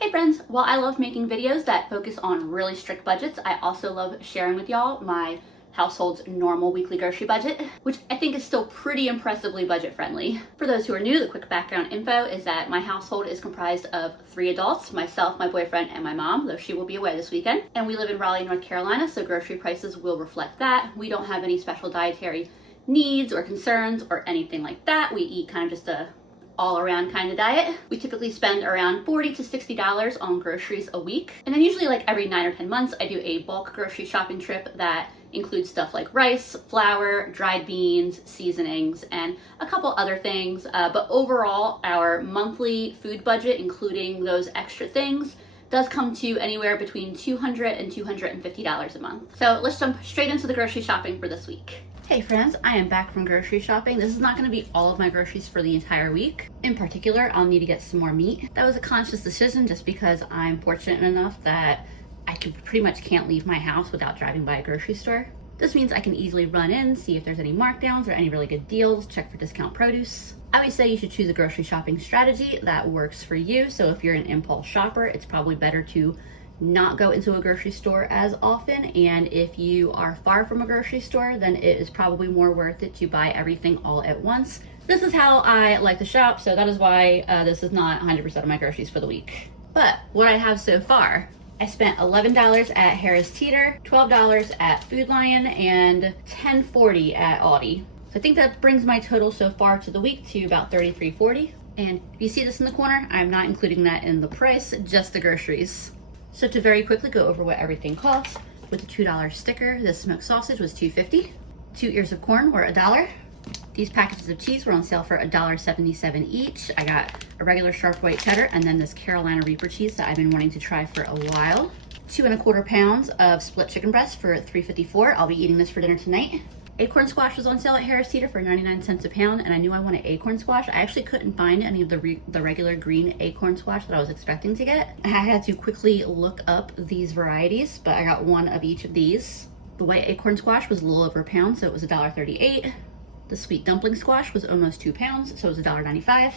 Hey friends, while I love making videos that focus on really strict budgets, I also love sharing with y'all my household's normal weekly grocery budget, which I think is still pretty impressively budget friendly. For those who are new, the quick background info is that my household is comprised of 3 adults, myself, my boyfriend, and my mom, though she will be away this weekend. And we live in Raleigh, North Carolina, so grocery prices will reflect that. We don't have any special dietary needs or concerns or anything like that. We eat kind of just a all-around kind of diet. We typically spend around $40 to $60 on groceries a week. And then usually like every 9 or 10 months, I do a bulk grocery shopping trip that includes stuff like rice, flour, dried beans, seasonings, and a couple other things. But overall, our monthly food budget, including those extra things, does come to anywhere between $200 and $250 a month. So let's jump straight into the grocery shopping for this week. Hey friends, I am back from grocery shopping. This is not going to be all of my groceries for the entire week. In particular, I'll need to get some more meat. That was a conscious decision just because I'm fortunate enough that I pretty much can't leave my house without driving by a grocery store. This means I can easily run in, see if there's any markdowns or any really good deals, check for discount produce. I always say you should choose a grocery shopping strategy that works for you. So if you're an impulse shopper, it's probably better to not go into a grocery store as often, and if you are far from a grocery store, then it is probably more worth it to buy everything all at once. This is how I like to shop, so that is why this is not 100% of my groceries for the week. But what I have so far, I spent $11 at Harris Teeter, $12 at Food Lion, and $10.40 at Aldi. So I think that brings my total so far to the week to about $33.40. And if you see this in the corner, I'm not including that in the price, just the groceries. So to very quickly go over what everything costs, with the $2 sticker, this smoked sausage was $2.50. 2 ears of corn were $1. These packages of cheese were on sale for $1.77 each. I got a regular sharp white cheddar and then this Carolina Reaper cheese that I've been wanting to try for a while. 2 1/4 pounds of split chicken breast for $3.54. I'll be eating this for dinner tonight. Acorn squash was on sale at Harris Teeter for 99 cents a pound, and I knew I wanted acorn squash. I actually couldn't find any of the regular green acorn squash that I was expecting to get. I had to quickly look up these varieties, but I got one of each of these. The white acorn squash was a little over a pound, so it was $1.38. The sweet dumpling squash was almost 2 pounds, so it was $1.95.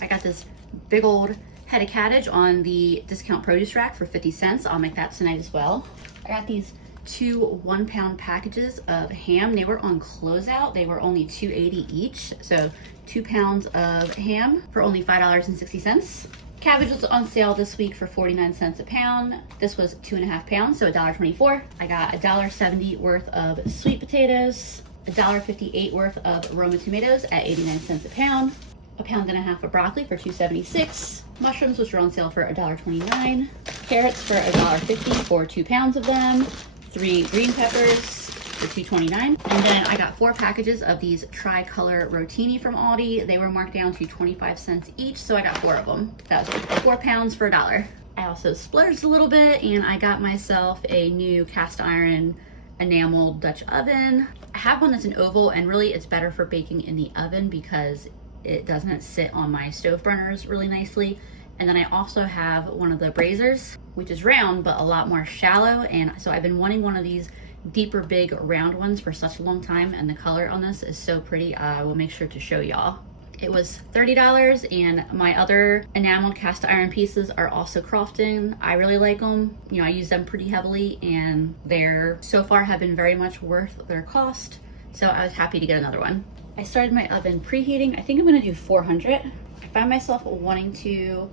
I got this big old head of cabbage on the discount produce rack for 50 cents. I'll make that tonight as well. I got these 2 1-pound packages of ham. They were on closeout. They were only $2.80 each. So 2 pounds of ham for only $5.60. Cabbage was on sale this week for 49 cents a pound. This was 2.5 pounds, so $1.24. I got $1.70 worth of sweet potatoes, $1.58 worth of Aroma tomatoes at 89 cents a pound, 1.5 pounds of broccoli for $2.76. Mushrooms, which were on sale for $1.29. Carrots for $1.50 for 2 pounds of them. 3 green peppers for $2.29. And then I got 4 packages of these tricolor rotini from Aldi. They were marked down to 25 cents each, so I got 4 of them. That was 4 pounds for $1. I also splurged a little bit and I got myself a new cast iron enamel Dutch oven. I have one that's an oval, and really it's better for baking in the oven because it doesn't sit on my stove burners really nicely. And then I also have one of the braziers, which is round but a lot more shallow, and so I've been wanting one of these deeper, big, round ones for such a long time, and the color on this is so pretty. I will make sure to show y'all. It was $30, and my other enameled cast iron pieces are also Crofton. I really like them. You know, I use them pretty heavily, and they're so far have been very much worth their cost, so I was happy to get another one. I started my oven preheating. I think I'm gonna do 400. I find myself wanting to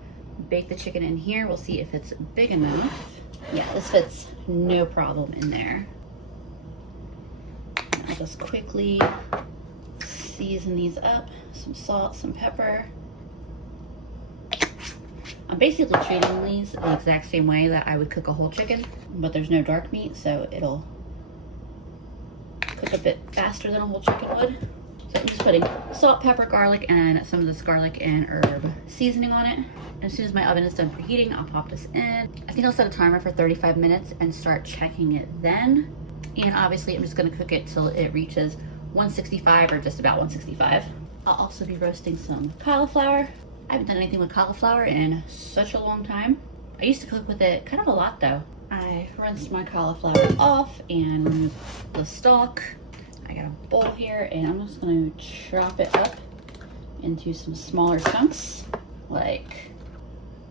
bake the chicken in here. We'll see if it's big enough. Yeah, this fits no problem in there. I'll just quickly season these up. Some salt, some pepper. I'm basically treating these the exact same way that I would cook a whole chicken, but there's no dark meat, so it'll cook a bit faster than a whole chicken would. So I'm just putting salt, pepper, garlic, and some of this garlic and herb seasoning on it. And as soon as my oven is done preheating, I'll pop this in. I think I'll set a timer for 35 minutes and start checking it then. And obviously I'm just gonna cook it till it reaches 165 or just about 165. I'll also be roasting some cauliflower. I haven't done anything with cauliflower in such a long time. I used to cook with it kind of a lot though. I rinsed my cauliflower off and removed the stalk. I got a bowl here and I'm just gonna chop it up into some smaller chunks, like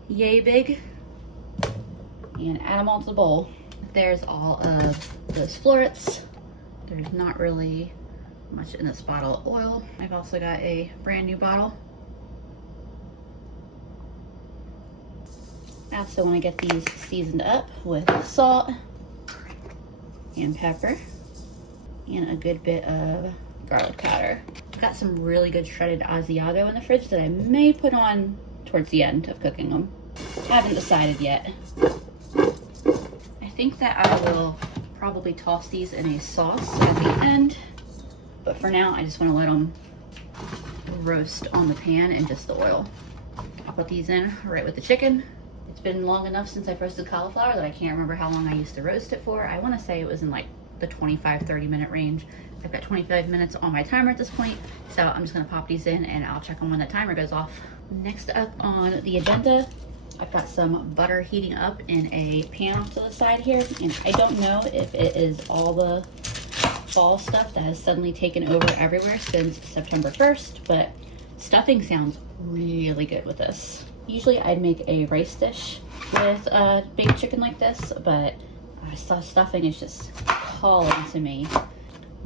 yay big. and add them all to the bowl. There's all of those florets. There's not really much in this bottle of oil. I've also got a brand new bottle. I also want to get these seasoned up with salt and pepper and a good bit of garlic powder. I've got some really good shredded Asiago in the fridge that I may put on towards the end of cooking them. Haven't decided yet. I think that I will probably toss these in a sauce at the end, but for now I just want to let them roast on the pan in just the oil. I'll put these in right with the chicken. It's been long enough since I've roasted cauliflower that I can't remember how long I used to roast it for. I want to say it was in like the 25-30 minute range. I've got 25 minutes on my timer at this point, so I'm just gonna pop these in and I'll check them when the timer goes off. Next up on the agenda, I've got some butter heating up in a pan off to the side here, and I don't know if it is all the fall stuff that has suddenly taken over everywhere since September 1st, but stuffing sounds really good with this. Usually I'd make a rice dish with baked chicken like this, but I saw stuffing is just calling to me.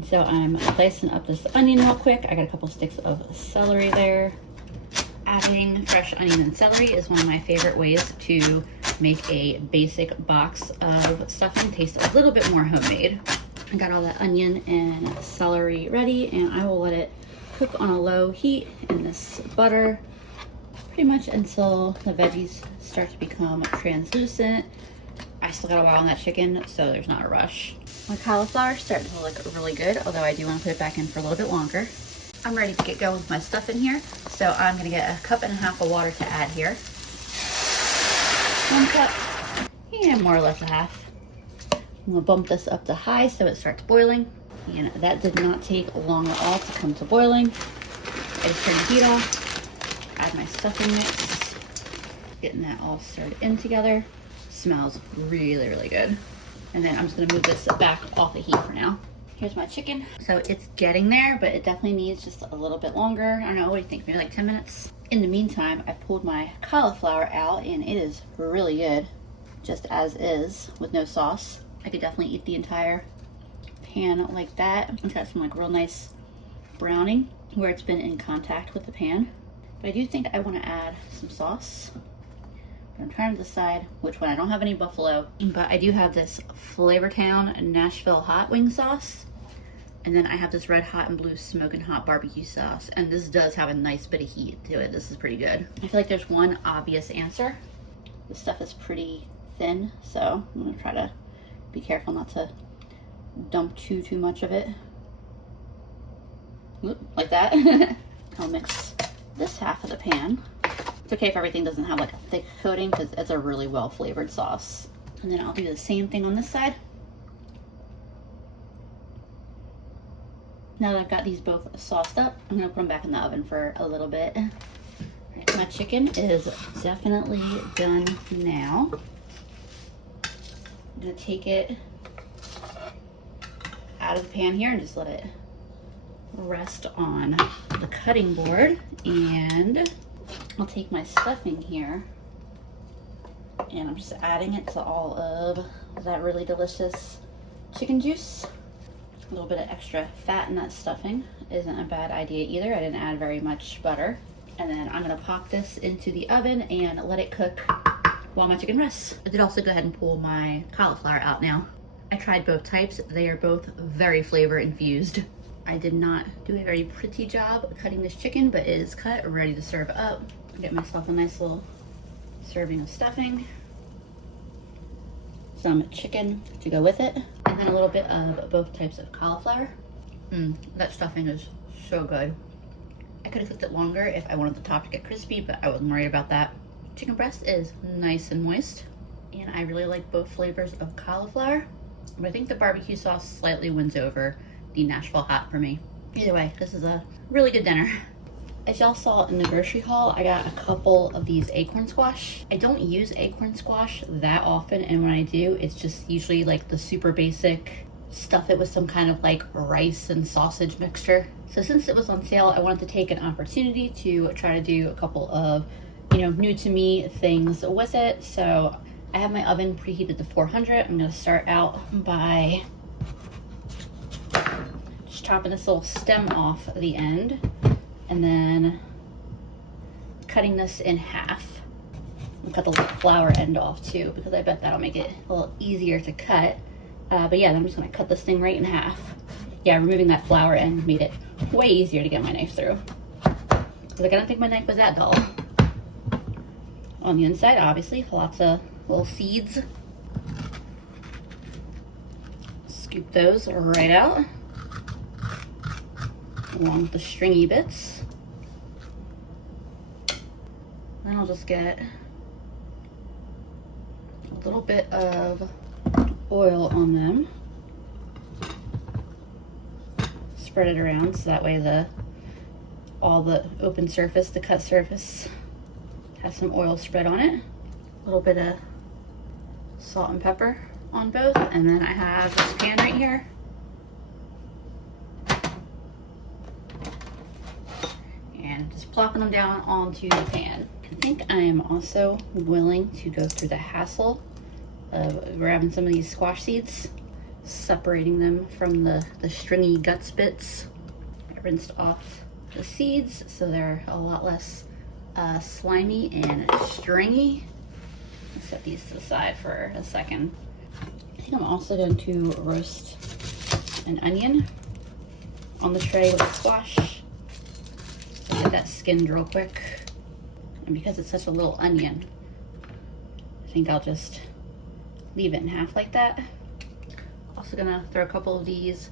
So I'm slicing up this onion real quick. I got a couple sticks of celery there. Adding fresh onion and celery is one of my favorite ways to make a basic box of stuffing taste a little bit more homemade. I got all that onion and celery ready, and I will let it cook on a low heat in this butter pretty much until the veggies start to become translucent. I still got a while on that chicken, so there's not a rush. My cauliflower is starting to look really good, although I do want to put it back in for a little bit longer. I'm ready to get going with my stuff in here, so I'm going to get 1.5 cups of water to add here. 1 cup, and more or less a half. I'm going to bump this up to high so it starts boiling. And that did not take long at all to come to boiling. I just turn the heat off, add my stuffing mix, getting that all stirred in together. Smells really, really good. And then I'm just gonna move this back off the heat for now. Here's my chicken. So it's getting there, but it definitely needs just a little bit longer. I don't know, what do you think? Maybe like 10 minutes? In the meantime, I pulled my cauliflower out and it is really good, just as is, with no sauce. I could definitely eat the entire pan like that. It's got some like real nice browning where it's been in contact with the pan. But I do think I wanna add some sauce. I'm trying to decide which one. I don't have any buffalo, but I do have this Flavortown Nashville hot wing sauce. And then I have this red hot and blue smoking hot barbecue sauce. And this does have a nice bit of heat to it. This is pretty good. I feel like there's one obvious answer. This stuff is pretty thin, so I'm gonna try to be careful not to dump too much of it. Oop, like that. I'll mix this half of the pan. It's okay if everything doesn't have like a thick coating because it's a really well flavored sauce. And then I'll do the same thing on this side. Now that I've got these both sauced up, I'm gonna put them back in the oven for a little bit. Right, my chicken is definitely done now. I'm gonna take it out of the pan here and just let it rest on the cutting board, and I'll take my stuffing here and I'm just adding it to all of that really delicious chicken juice. A little bit of extra fat in that stuffing isn't a bad idea either. I didn't add very much butter. And then I'm gonna pop this into the oven and let it cook while my chicken rests. I did also go ahead and pull my cauliflower out now. I tried both types. They are both very flavor infused. I did not do a very pretty job cutting this chicken, but it is cut, ready to serve up. Get myself a nice little serving of stuffing, some chicken to go with it, and then a little bit of both types of cauliflower. That stuffing is so good. I could have cooked it longer if I wanted the top to get crispy, but I wasn't worried about that. Chicken breast is nice and moist, and I really like both flavors of cauliflower, but I think the barbecue sauce slightly wins over the Nashville hot for me. Either way, this is a really good dinner. As y'all saw in the grocery haul, I got a couple of these acorn squash. I don't use acorn squash that often, and when I do, it's just usually like the super basic, stuff it with some kind of like rice and sausage mixture. So since it was on sale, I wanted to take an opportunity to try to do a couple of, new to me things with it. So I have my oven preheated to 400. I'm gonna start out by just chopping this little stem off the end and then cutting this in half. I'll cut the little flower end off too, because I bet that'll make it a little easier to cut. But yeah, I'm just gonna cut this thing right in half. Yeah, removing that flower end made it way easier to get my knife through. Like, I don't think my knife was that dull. On the inside, obviously, lots of little seeds. Scoop those right out, along with the stringy bits. Then I'll just get a little bit of oil on them. Spread it around so that way all the open surface, the cut surface, has some oil spread on it. A little bit of salt and pepper on both, and then I have this pan right here. And just plopping them down onto the pan. I think I am also willing to go through the hassle of grabbing some of these squash seeds, separating them from the stringy guts bits. I rinsed off the seeds so they're a lot less slimy and stringy. I'll set these to the side for a second. I think I'm also going to roast an onion on the tray with the squash. So get that skinned real quick. And because it's such a little onion, I think I'll just leave it in half like that. Also gonna throw a couple of these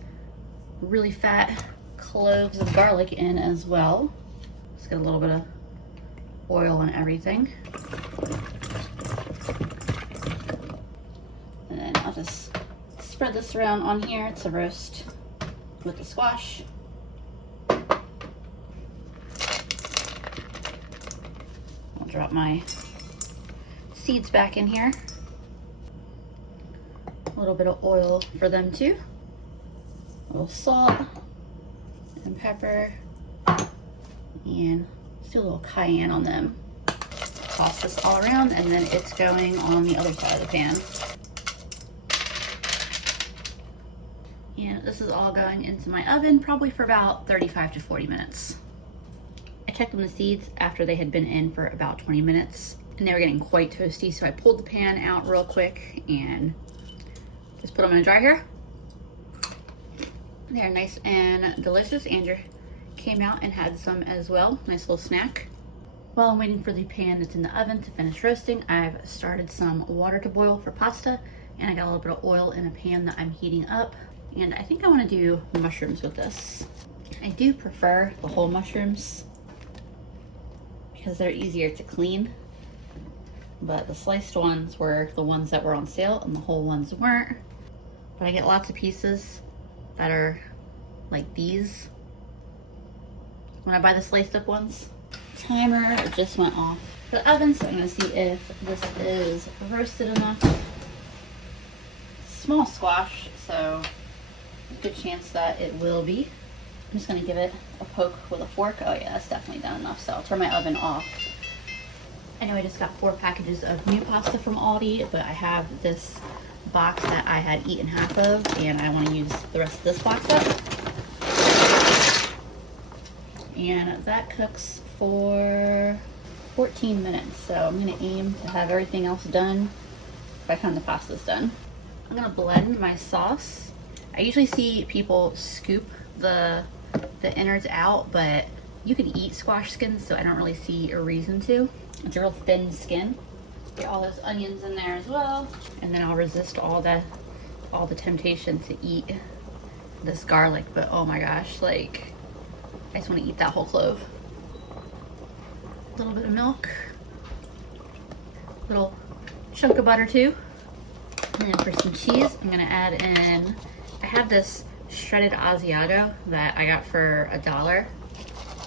really fat cloves of garlic in as well. Just get a little bit of oil on everything. And then I'll just spread this around on here to roast with the squash. I'll drop my seeds back in here. A little bit of oil for them too. A little salt and pepper, and just do a little cayenne on them. Toss this all around, and then it's going on the other side of the pan. And this is all going into my oven probably for about 35 to 40 minutes. I checked on the seeds after they had been in for about 20 minutes, and they were getting quite toasty, so I pulled the pan out real quick and just put them in a dryer here. They're nice and delicious. Andrew came out and had some as well. Nice little snack. While I'm waiting for the pan that's in the oven to finish roasting, I've started some water to boil for pasta, and I got a little bit of oil in a pan that I'm heating up. And I think I want to do mushrooms with this. I do prefer the whole mushrooms because they're easier to clean, but the sliced ones were the ones that were on sale and the whole ones weren't. But I get lots of pieces that are like these when I buy the sliced up ones. Timer just went off the oven, so I'm gonna see if this is roasted enough. Small squash, so good chance that it will be. I'm just gonna give it a poke with a fork. Oh yeah, that's definitely done enough, so I'll turn my oven off. I know I just got 4 packages of new pasta from Aldi, but I have this box that I had eaten half of, and I want to use the rest of this box up. And that cooks for 14 minutes, so I'm going to aim to have everything else done by the time the pasta's done. I'm going to blend my sauce. I usually see people scoop the innards out, but you can eat squash skins, so I don't really see a reason to. It's a real thin skin. Get all those onions in there as well, and then I'll resist all the temptation to eat this garlic. But oh my gosh, like, I just want to eat that whole clove. A little bit of milk, little chunk of butter too, and then for some cheese, I'm gonna add in. I have this shredded Asiago that I got for $1.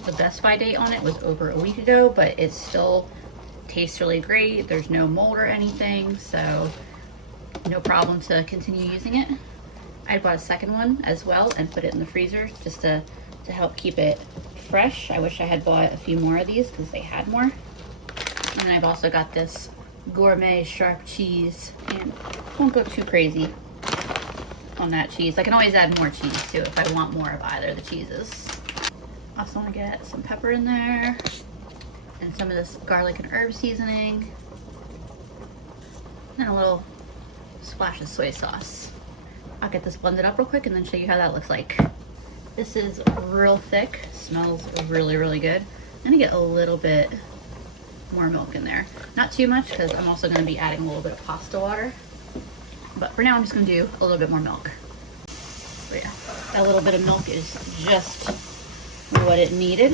The Best By date on it was over a week ago, but it's still tastes really great. There's no mold or anything, so no problem to continue using it. I bought a second one as well and put it in the freezer just to help keep it fresh. I wish I had bought a few more of these because they had more. And then I've also got this gourmet sharp cheese, and won't go too crazy on that cheese. I can always add more cheese too if I want more of either of the cheeses. Also want to get some pepper in there and some of this garlic and herb seasoning and a little splash of soy sauce. I'll get this blended up real quick and then show you how that looks like. This is real thick, smells really, really good. I'm gonna get a little bit more milk in there. Not too much because I'm also gonna be adding a little bit of pasta water. But for now, I'm just gonna do a little bit more milk. So yeah, that little bit of milk is just what it needed.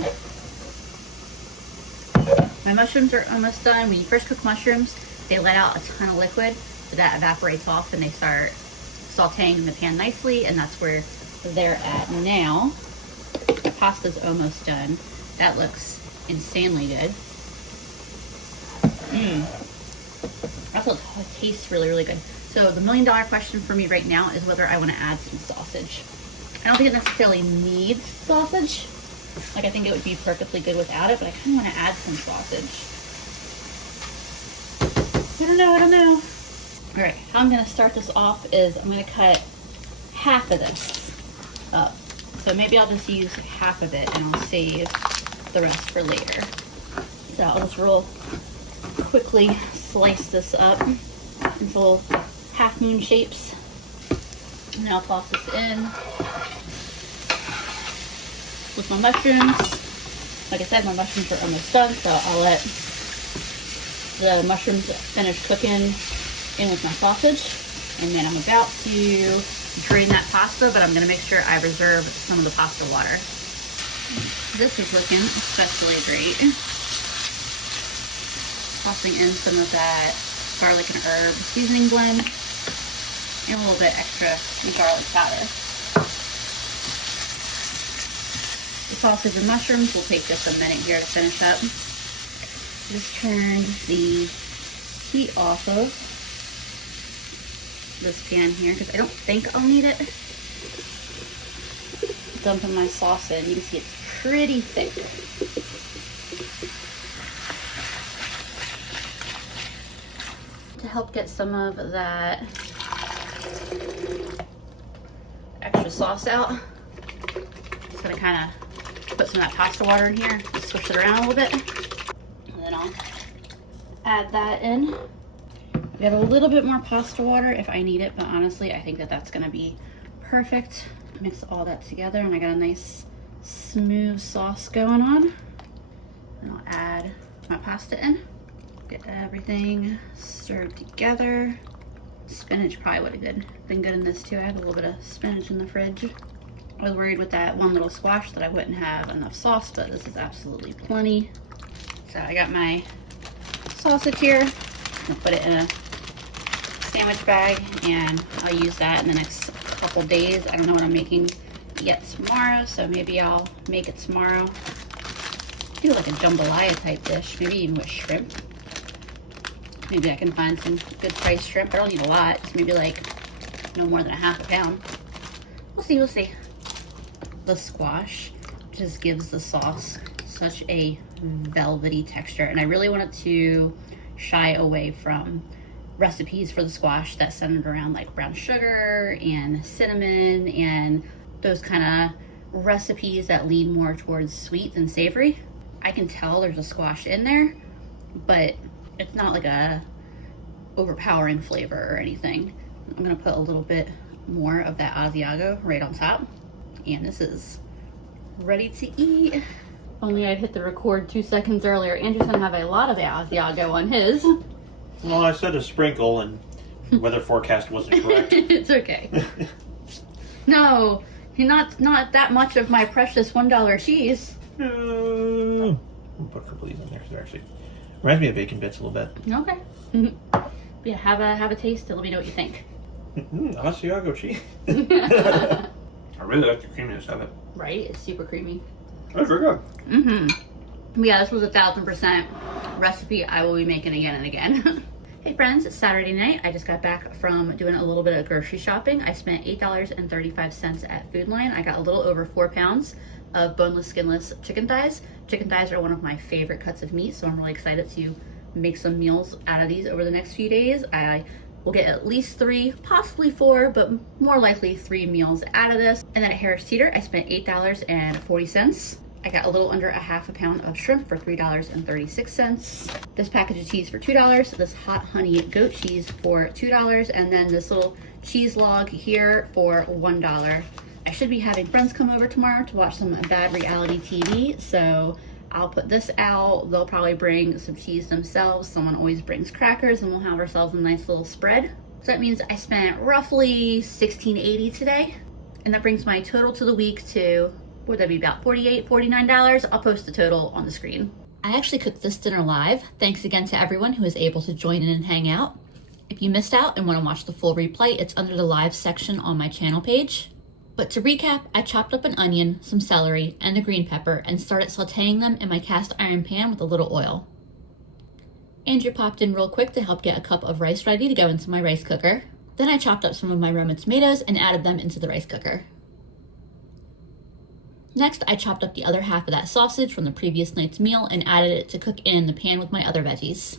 My mushrooms are almost done. When you first cook mushrooms, they let out a ton of liquid, so that evaporates off and they start sauteing in the pan nicely, and that's where they're at now. The pasta's almost done. That looks insanely good. Also, it tastes really, really good. So the $1,000,000 question for me right now is whether I want to add some sausage. I don't think it necessarily needs sausage. Like, I think it would be perfectly good without it, but I kind of want to add some sausage. I don't know. All right, how I'm going to start this off is I'm going to cut half of this up. So maybe I'll just use half of it and I'll save the rest for later. So I'll just quickly slice this up into little half moon shapes. And then I'll toss this in with my mushrooms. Like I said, my mushrooms are almost done, so I'll let the mushrooms finish cooking in with my sausage. And then I'm about to drain that pasta, but I'm gonna make sure I reserve some of the pasta water. This is looking especially great. Tossing in some of that garlic and herb seasoning blend and a little bit extra garlic powder. The sausage and mushrooms will take just a minute here to finish up. Just turn the heat off of this pan here because I don't think I'll need it. Dumping my sauce in. You can see it's pretty thick. To help get some of that extra sauce out, just gonna kind of put some of that pasta water in here, swish it around a little bit, and then I'll add that in. I've got a little bit more pasta water if I need it, but honestly, I think that that's gonna be perfect. Mix all that together, and I got a nice smooth sauce going on. And I'll add my pasta in. Get everything stirred together. Spinach probably would have been good in this too. I have a little bit of spinach in the fridge. I was worried with that one little squash that I wouldn't have enough sauce, but this is absolutely plenty. So I got my sausage here. I'm gonna put it in a sandwich bag, and I'll use that in the next couple days. I don't know what I'm making yet tomorrow, so maybe I'll make it tomorrow. Do like a jambalaya type dish, maybe even with shrimp. Maybe I can find some good priced shrimp. I don't need a lot, just maybe like no more than a half a pound. We'll see. The squash just gives the sauce such a velvety texture, and I really wanted to shy away from recipes for the squash that centered around like brown sugar and cinnamon and those kind of recipes that lean more towards sweet than savory. I can tell there's a squash in there, but it's not like a overpowering flavor or anything. I'm gonna put a little bit more of that Asiago right on top, and this is ready to eat. Only I'd hit the record 2 seconds earlier. Andrew's gonna have a lot of the Asiago on his. Well, I said a sprinkle, and weather forecast wasn't correct. It's okay. No, not that much of my precious $1 cheese. I'll put a couple of these in there because they're actually reminds me of bacon bits a little bit. Okay. Yeah, have a taste and let me know what you think. Asiago cheese. I really like the creaminess of it. Right? It's super creamy. That's very good. Yeah, this was 1000% recipe I will be making again and again. Hey friends, it's Saturday night. I just got back from doing a little bit of grocery shopping. I spent $8.35 at Food Lion. I got a little over 4 pounds of boneless, skinless chicken thighs. Chicken thighs are one of my favorite cuts of meat, so I'm really excited to make some meals out of these over the next few days. I will get at least 3, possibly 4, but more likely 3 meals out of this. And then at Harris Teeter, I spent $8.40. I got a little under a half a pound of shrimp for $3.36. This package of cheese for $2. This hot honey goat cheese for $2. And then this little cheese log here for $1. I should be having friends come over tomorrow to watch some bad reality TV. So I'll put this out. They'll probably bring some cheese themselves. Someone always brings crackers and we'll have ourselves a nice little spread. So that means I spent roughly $16.80 today. And that brings my total to the week to, would that be about $48, $49? I'll post the total on the screen. I actually cooked this dinner live. Thanks again to everyone who was able to join in and hang out. If you missed out and want to watch the full replay, it's under the live section on my channel page. But to recap, I chopped up an onion, some celery, and a green pepper and started sauteing them in my cast iron pan with a little oil. Andrew popped in real quick to help get a cup of rice ready to go into my rice cooker. Then I chopped up some of my Roma tomatoes and added them into the rice cooker. Next, I chopped up the other half of that sausage from the previous night's meal and added it to cook in the pan with my other veggies.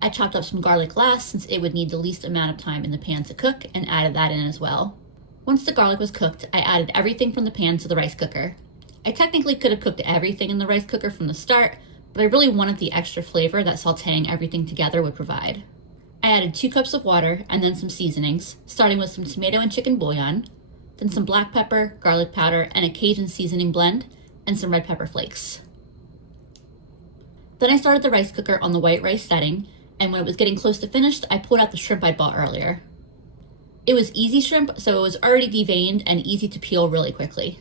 I chopped up some garlic last since it would need the least amount of time in the pan to cook and added that in as well. Once the garlic was cooked, I added everything from the pan to the rice cooker. I technically could have cooked everything in the rice cooker from the start, but I really wanted the extra flavor that sauteing everything together would provide. I added 2 cups of water and then some seasonings, starting with some tomato and chicken bouillon, then some black pepper, garlic powder, and a Cajun seasoning blend, and some red pepper flakes. Then I started the rice cooker on the white rice setting, and when it was getting close to finished, I pulled out the shrimp I'd bought earlier. It was easy shrimp, so it was already deveined and easy to peel really quickly.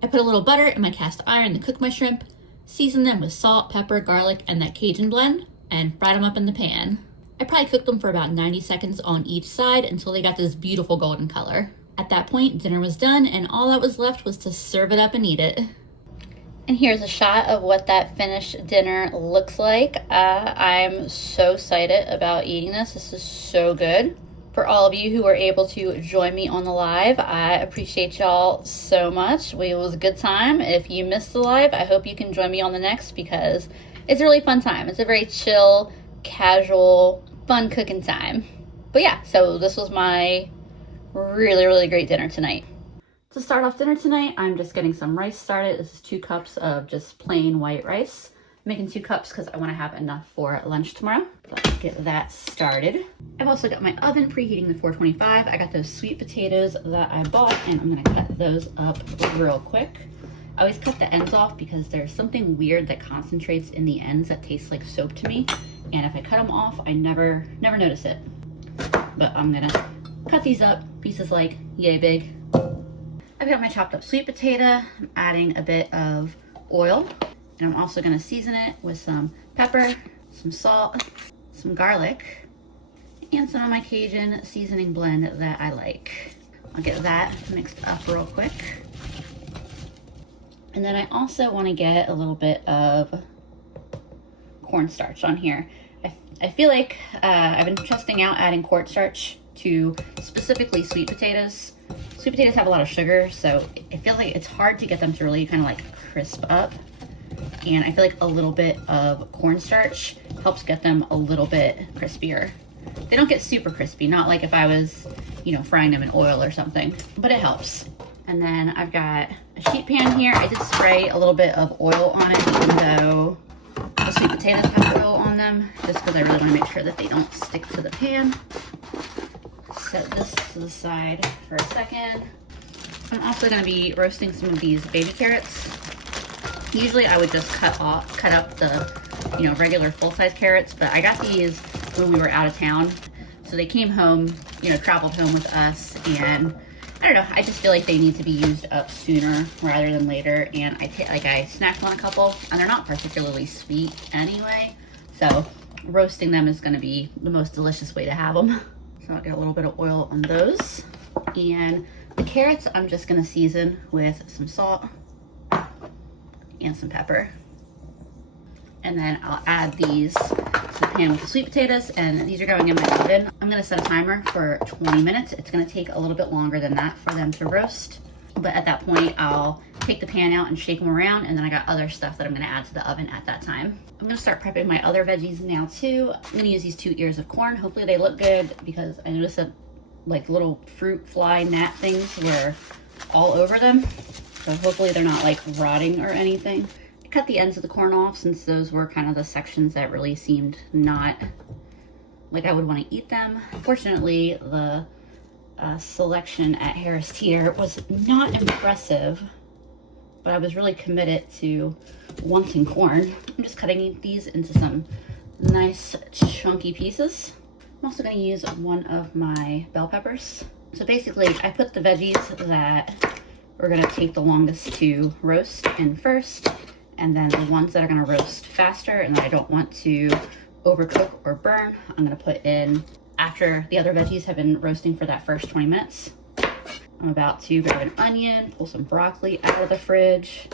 I put a little butter in my cast iron to cook my shrimp, seasoned them with salt, pepper, garlic, and that Cajun blend, and fried them up in the pan. I probably cooked them for about 90 seconds on each side until they got this beautiful golden color. At that point, dinner was done, and all that was left was to serve it up and eat it. And here's a shot of what that finished dinner looks like. I'm so excited about eating this. This is so good. For all of you who were able to join me on the live, I appreciate y'all so much. It was a good time. If you missed the live, I hope you can join me on the next because it's a really fun time. It's a very chill, casual, fun cooking time. But yeah, so this was my really, really great dinner tonight. To start off dinner tonight, I'm just getting some rice started. This is 2 cups of just plain white rice. I'm making 2 cups because I want to have enough for lunch tomorrow. Let's get that started. I've also got my oven preheating to 425. I got those sweet potatoes that I bought and I'm going to cut those up real quick. I always cut the ends off because there's something weird that concentrates in the ends that tastes like soap to me. And if I cut them off, I never notice it. But I'm going to cut these up, pieces like yay big. I've got my chopped up sweet potato. I'm adding a bit of oil. And I'm also going to season it with some pepper, some salt, some garlic, and some of my Cajun seasoning blend that I like. I'll get that mixed up real quick. And then I also want to get a little bit of cornstarch on here. I feel like I've been testing out adding cornstarch to specifically sweet potatoes. Sweet potatoes have a lot of sugar, so I feel like it's hard to get them to really kind of like crisp up. And I feel like a little bit of cornstarch helps get them a little bit crispier. They don't get super crispy, not like if I was, frying them in oil or something, but it helps. And then I've got a sheet pan here. I did spray a little bit of oil on it, even though the sweet potatoes have oil on them, just because I really want to make sure that they don't stick to the pan. Set this to the side for a second. I'm also going to be roasting some of these baby carrots. Usually I would just cut up the, regular full-size carrots, but I got these when we were out of town. So they came home, traveled home with us, and I don't know, I just feel like they need to be used up sooner rather than later. And I snacked on a couple, and they're not particularly sweet anyway. So roasting them is going to be the most delicious way to have them. So I'll get a little bit of oil on those. And the carrots I'm just going to season with some salt and some pepper. And then I'll add these to the pan with the sweet potatoes, and these are going in my oven. I'm gonna set a timer for 20 minutes. It's gonna take a little bit longer than that for them to roast. But at that point, I'll take the pan out and shake them around, and then I got other stuff that I'm gonna add to the oven at that time. I'm gonna start prepping my other veggies now too. I'm gonna use these 2 ears of corn. Hopefully they look good, because I noticed that like little fruit fly gnat things were all over them. So hopefully they're not like rotting or anything. I cut the ends of the corn off, since those were kind of the sections that really seemed not like I would want to eat them. Fortunately, the selection at Harris Teeter was not impressive, but I was really committed to wanting corn. I'm just cutting these into some nice chunky pieces. I'm also going to use one of my bell peppers. So basically, I put the veggies that are going to take the longest to roast in first, and then the ones that are going to roast faster and that I don't want to overcook or burn, I'm going to put in after the other veggies have been roasting for that first 20 minutes. I'm about to grab an onion, pull some broccoli out of the fridge,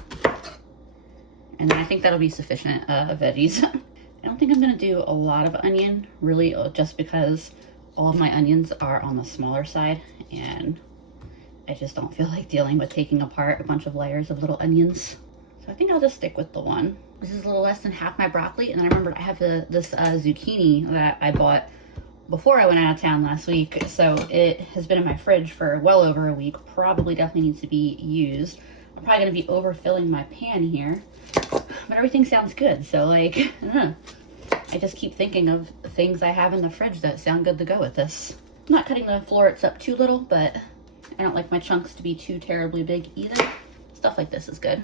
and then I think that'll be sufficient veggies. I don't think I'm going to do a lot of onion, really, just because all of my onions are on the smaller side, and I just don't feel like dealing with taking apart a bunch of layers of little onions. So I think I'll just stick with the one. This is a little less than half my broccoli, and then I remembered I have this zucchini that I bought before I went out of town last week, so it has been in my fridge for well over a week. Probably definitely needs to be used. I'm probably going to be overfilling my pan here, but everything sounds good, so like, I just keep thinking of things I have in the fridge that sound good to go with this. I'm not cutting the florets up too little, but I don't like my chunks to be too terribly big either. Stuff like this is good.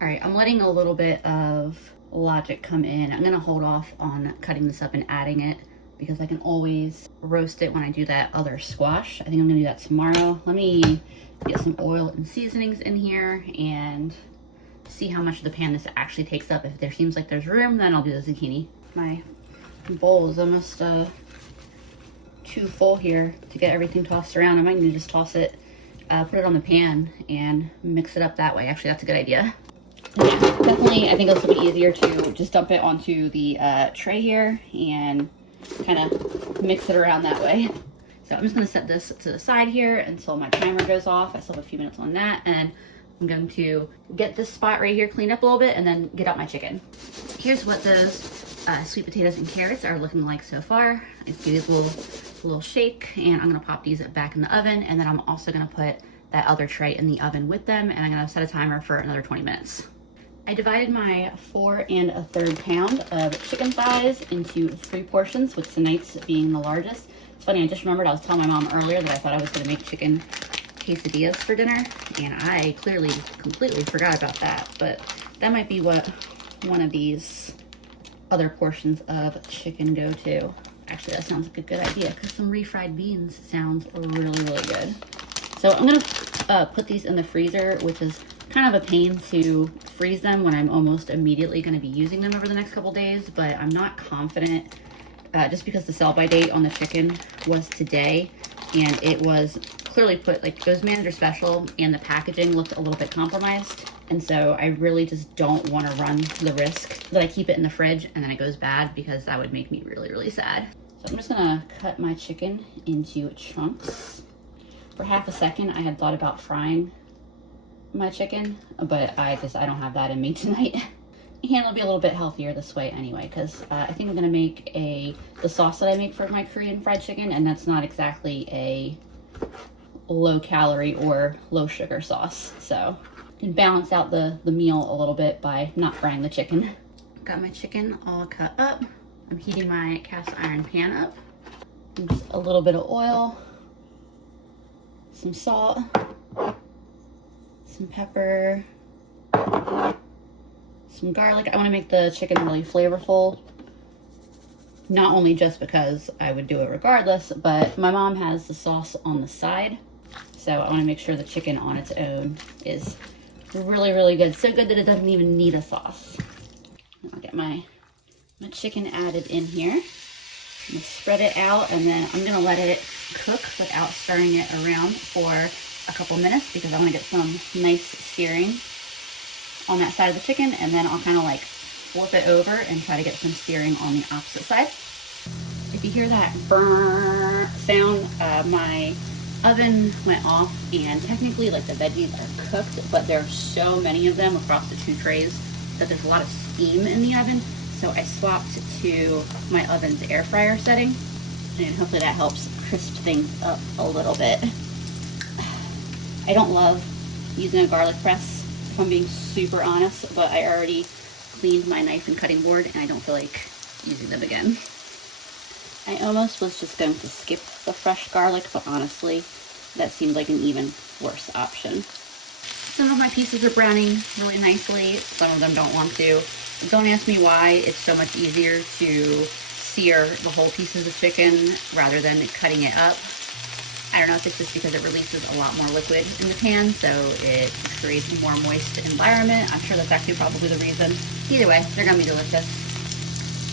All right, I'm letting a little bit of logic come in. I'm going to hold off on cutting this up and adding it, because I can always roast it when I do that other squash. I think I'm gonna do that tomorrow. Let me get some oil and seasonings in here and see how much of the pan this actually takes up. If there seems like there's room, then I'll do the zucchini. My bowl is almost too full here to get everything tossed around. I might need to just toss it, put it on the pan and mix it up that way. Actually, that's a good idea. Yeah, definitely, I think it's a little bit easier to just dump it onto the tray here and kind of mix it around that way. So I'm just going to set this to the side here until my timer goes off. I still have a few minutes on that, and I'm going to get this spot right here cleaned up a little bit and then get out my chicken. Here's what those sweet potatoes and carrots are looking like so far. I just give these a little shake, and I'm going to pop these back in the oven, and then I'm also going to put that other tray in the oven with them, and I'm going to set a timer for another 20 minutes. I divided my 4 1/3 pound of chicken thighs into 3 portions, with tonight's being the largest. It's funny, I just remembered I was telling my mom earlier that I thought I was going to make chicken quesadillas for dinner, and I clearly completely forgot about that, but that might be what one of these other portions of chicken go to. Actually, that sounds like a good idea, because some refried beans sounds really, really good. So I'm going to put these in the freezer, which is kind of a pain to freeze them when I'm almost immediately going to be using them over the next couple days, but I'm not confident just because the sell-by date on the chicken was today, and it was clearly put, like, it was manager special, and the packaging looked a little bit compromised, and so I really just don't want to run the risk that I keep it in the fridge and then it goes bad, because that would make me really, really sad. So I'm just going to cut my chicken into chunks. For half a second, I had thought about frying my chicken, but I don't have that in me tonight. And it'll be a little bit healthier this way anyway, because I think I'm going to make the sauce that I make for my Korean fried chicken, and that's not exactly a low calorie or low sugar sauce, so I can balance out the meal a little bit by not frying the chicken. Got my chicken all cut up. I'm heating my cast iron pan up. And just a little bit of oil, some salt, some pepper, some garlic. I want to make the chicken really flavorful, not only just because I would do it regardless, but my mom has the sauce on the side, so I want to make sure the chicken on its own is really, really good. So good that it doesn't even need a sauce. I'll get my chicken added in here. I'm going to spread it out, and then I'm going to let it cook without stirring it around for a couple minutes, because I want to get some nice searing on that side of the chicken, and then I'll kind of like flip it over and try to get some searing on the opposite side. If you hear that burr sound, my oven went off, and technically like the veggies are cooked, but there are so many of them across the 2 trays that there's a lot of steam in the oven. So I swapped to my oven's air fryer setting, and hopefully that helps crisp things up a little bit. I don't love using a garlic press, if I'm being super honest, but I already cleaned my knife and cutting board and I don't feel like using them again. I almost was just going to skip the fresh garlic, but honestly, that seemed like an even worse option. Some of my pieces are browning really nicely, some of them don't want to. Don't ask me why. It's so much easier to sear the whole pieces of chicken rather than cutting it up. I don't know if it's just because it releases a lot more liquid in the pan, so it creates a more moist environment. I'm sure that's actually probably the reason. Either way, they're gonna be delicious.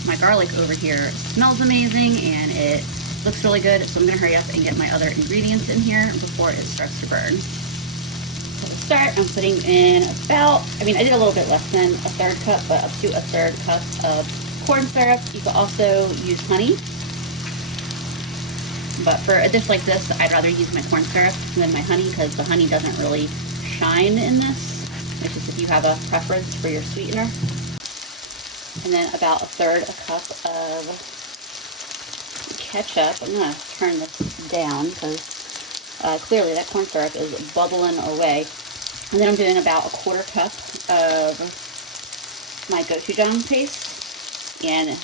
My garlic over here smells amazing and it looks really good, so I'm gonna hurry up and get my other ingredients in here before it starts to burn. So to start, I'm putting in about, I did a little bit less than a 1/3 cup, but up to a 1/3 cup of corn syrup. You could also use honey, but for a dish like this, I'd rather use my corn syrup than my honey because the honey doesn't really shine in this. It's just if you have a preference for your sweetener. And then about a 1/3 cup of ketchup. I'm gonna turn this down because clearly that corn syrup is bubbling away. And then I'm doing about a 1/4 cup of my gochujang paste. And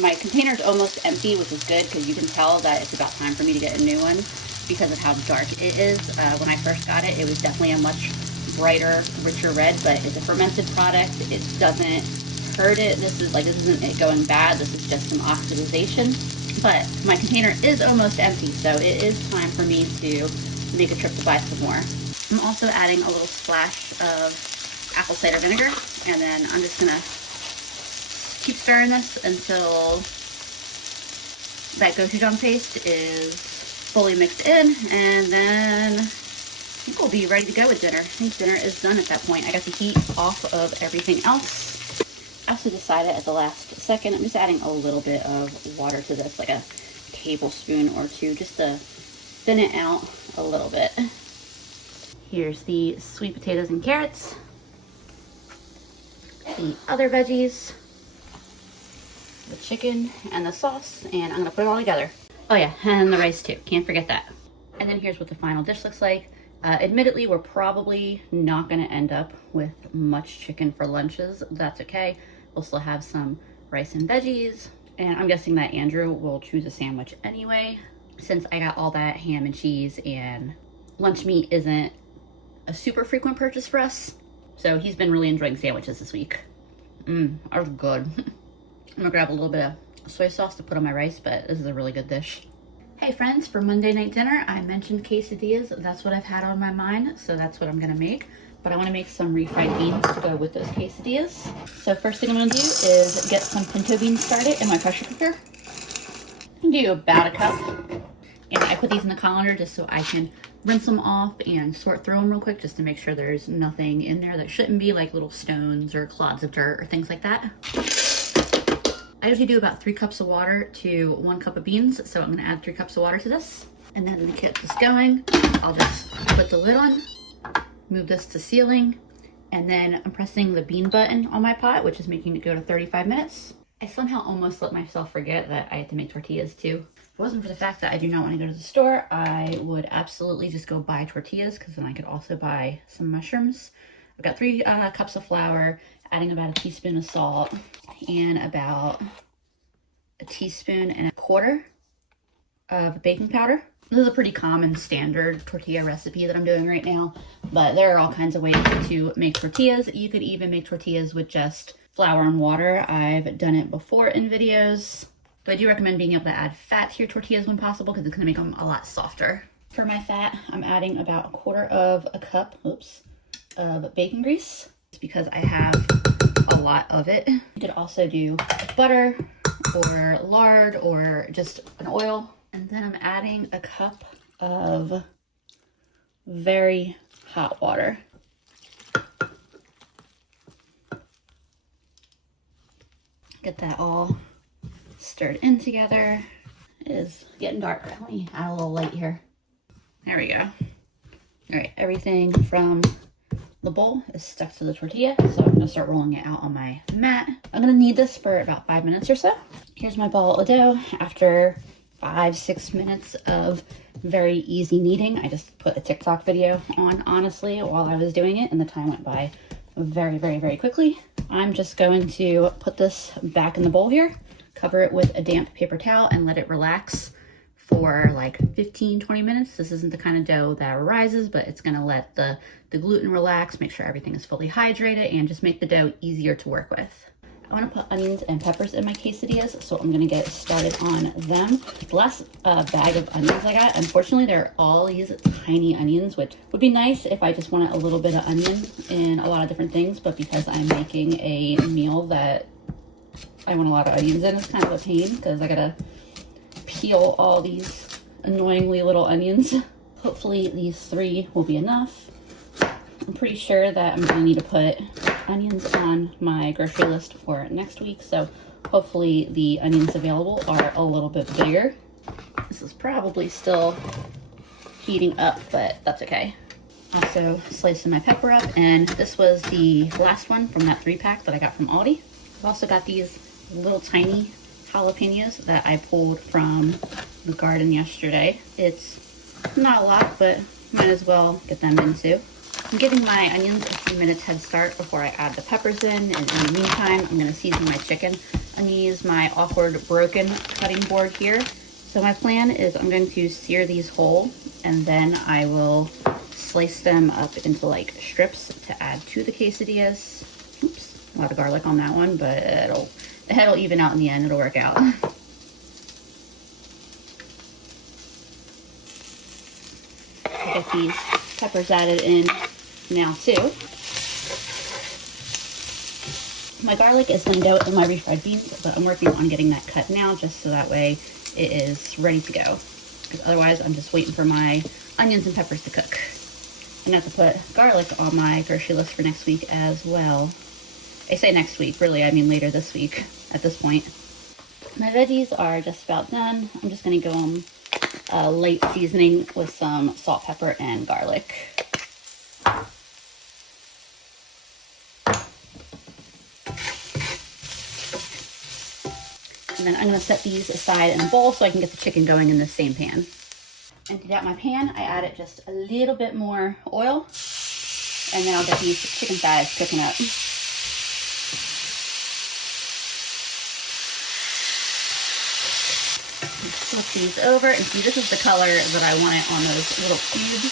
my container's almost empty, which is good because you can tell that it's about time for me to get a new one because of how dark it is. When I first got it, it was definitely a much brighter, richer red, but it's a fermented product. It doesn't hurt it. This isn't it going bad. This is just some oxidization. But my container is almost empty, so it is time for me to make a trip to buy some more. I'm also adding a little splash of apple cider vinegar, and then I'm just gonna keep stirring this until that gochujang paste is fully mixed in, and then I think we'll be ready to go with dinner. I think dinner is done at that point. I got the heat off of everything else. I also decided at the last second, I'm just adding a little bit of water to this, like a tablespoon or 2, just to thin it out a little bit. Here's the sweet potatoes and carrots, the other veggies, the chicken, and the sauce, and I'm gonna put it all together. Oh yeah, and the rice too, can't forget that. And then here's what the final dish looks like. Admittedly, we're probably not gonna end up with much chicken for lunches. That's okay. We'll still have some rice and veggies, and I'm guessing that Andrew will choose a sandwich anyway, since I got all that ham and cheese, and lunch meat isn't a super frequent purchase for us. So he's been really enjoying sandwiches this week. Are good. I'm gonna grab a little bit of soy sauce to put on my rice, but this is a really good dish. Hey friends, for Monday night dinner, I mentioned quesadillas. That's what I've had on my mind, so that's what I'm gonna make. But I wanna make some refried beans to go with those quesadillas. So first thing I'm gonna do is get some pinto beans started in my pressure cooker. I'm gonna do about a cup. And I put these in the colander just so I can rinse them off and sort through them real quick, just to make sure there's nothing in there that shouldn't be, like little stones or clods of dirt or things like that. I usually do about 3 cups of water to 1 cup of beans, so I'm gonna add 3 cups of water to this. And then to get this going, I'll just put the lid on, move this to sealing, and then I'm pressing the bean button on my pot, which is making it go to 35 minutes. I somehow almost let myself forget that I had to make tortillas too. If it wasn't for the fact that I do not want to go to the store, I would absolutely just go buy tortillas, because then I could also buy some mushrooms. I've got 3 cups of flour, adding about a teaspoon of salt, and about a teaspoon and a 1/4 of baking powder. This is a pretty common standard tortilla recipe that I'm doing right now, but there are all kinds of ways to make tortillas. You could even make tortillas with just flour and water. I've done it before in videos, but I do recommend being able to add fat to your tortillas when possible, because it's gonna make them a lot softer. For my fat, I'm adding about 1/4 of a cup, of bacon grease, because I have a lot of it. You could also do butter or lard or just an oil. And then I'm adding a cup of very hot water. Get that all stirred in together. It is getting dark. Let me add a little light here. There we go. All right, everything from the bowl is stuck to the tortilla, so I'm gonna start rolling it out on my mat. I'm gonna knead this for about 5 minutes or so. Here's my ball of dough. After 5-6 minutes of very easy kneading, I just put a TikTok video on, honestly, while I was doing it, and the time went by very, very, very quickly. I'm just going to put this back in the bowl here, cover it with a damp paper towel, and let it relax for like 15-20 minutes. This isn't the kind of dough that rises, but it's gonna let the gluten relax, make sure everything is fully hydrated, and just make the dough easier to work with. I want to put onions and peppers in my quesadillas, so I'm going to get started on them. The last bag of onions I got, unfortunately, they're all these tiny onions, which would be nice if I just wanted a little bit of onion in a lot of different things, but because I'm making a meal that I want a lot of onions in, it's kind of a pain because I gotta peel all these annoyingly little onions. Hopefully these 3 will be enough. I'm pretty sure that I'm gonna need to put onions on my grocery list for next week, so hopefully the onions available are a little bit bigger. This is probably still heating up, but that's okay. Also slicing my pepper up, and this was the last one from that 3-pack that I got from Aldi. I've also got these little tiny jalapenos that I pulled from the garden yesterday. It's not a lot, but might as well get them in too. I'm giving my onions a few minutes head start before I add the peppers in, and in the meantime, I'm going to season my chicken. I'm going to use my awkward broken cutting board here. So my plan is I'm going to sear these whole, and then I will slice them up into like strips to add to the quesadillas. Oops, a lot of garlic on that one, but it'll even out in the end. It'll work out. I'll get these peppers added in now too. My garlic is thinned out in my refried beans, but I'm working on getting that cut now just so that way it is ready to go. Because otherwise I'm just waiting for my onions and peppers to cook. And I have to put garlic on my grocery list for next week as well. I say next week, really, I mean later this week at this point. My veggies are just about done. I'm just gonna go light seasoning with some salt, pepper, and garlic. And then I'm going to set these aside in a bowl so I can get the chicken going in the same pan. Emptied out my pan, I added just a little bit more oil, and then I'll get these chicken thighs cooking up. Flip these over, and see, this is the color that I wanted on those little cubes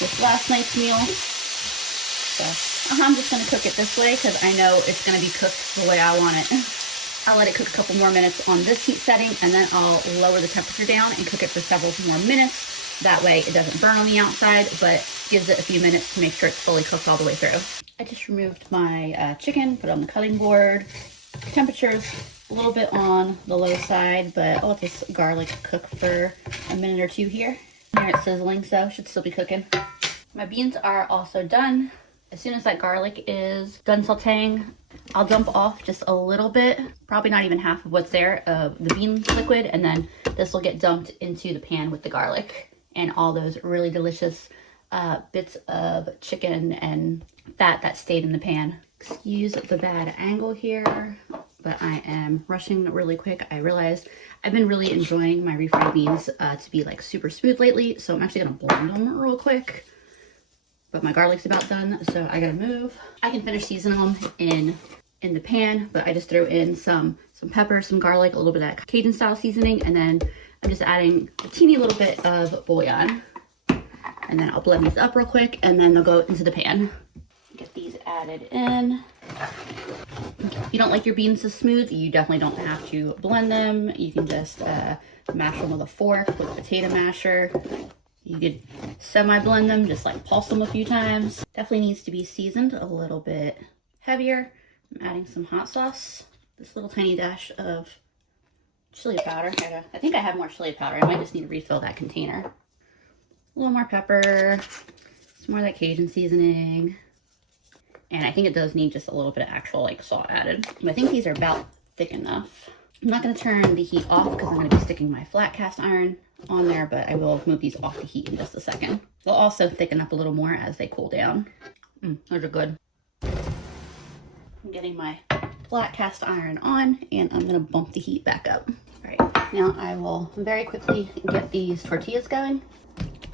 with last night's meal. So I'm just going to cook it this way because I know it's going to be cooked the way I want it. I'll let it cook a couple more minutes on this heat setting, and then I'll lower the temperature down and cook it for several more minutes. That way it doesn't burn on the outside, but gives it a few minutes to make sure it's fully cooked all the way through. I just removed my chicken, put it on the cutting board. Temperature's a little bit on the low side, but I'll let this garlic cook for a minute or 2 here. Here it's sizzling, so it should still be cooking. My beans are also done. As soon as that garlic is done sauteing, I'll dump off just a little bit, probably not even half of what's there of the bean liquid, and then this will get dumped into the pan with the garlic and all those really delicious bits of chicken and fat that stayed in the pan. Excuse the bad angle here, but I am rushing really quick. I realized I've been really enjoying my refried beans to be like super smooth lately, so I'm actually gonna blend them real quick. But my garlic's about done, so I gotta move. I can finish seasoning them in the pan, but I just threw in some pepper, some garlic, a little bit of that Cajun style seasoning, and then I'm just adding a teeny little bit of bouillon. And then I'll blend these up real quick, and then they'll go into the pan. Get these added in. If you don't like your beans so smooth, you definitely don't have to blend them. You can just mash them with a fork, with a potato masher. You could semi-blend them, just like pulse them a few times. Definitely needs to be seasoned a little bit heavier. I'm adding some hot sauce. This little tiny dash of chili powder. I think I have more chili powder. I might just need to refill that container. A little more pepper, some more of that Cajun seasoning. And I think it does need just a little bit of actual like salt added. But I think these are about thick enough. I'm not going to turn the heat off because I'm going to be sticking my flat cast iron on there, but I will move these off the heat in just a second. They'll also thicken up a little more as they cool down. Those are good. I'm getting my flat cast iron on, and I'm going to bump the heat back up. All right, now I will very quickly get these tortillas going,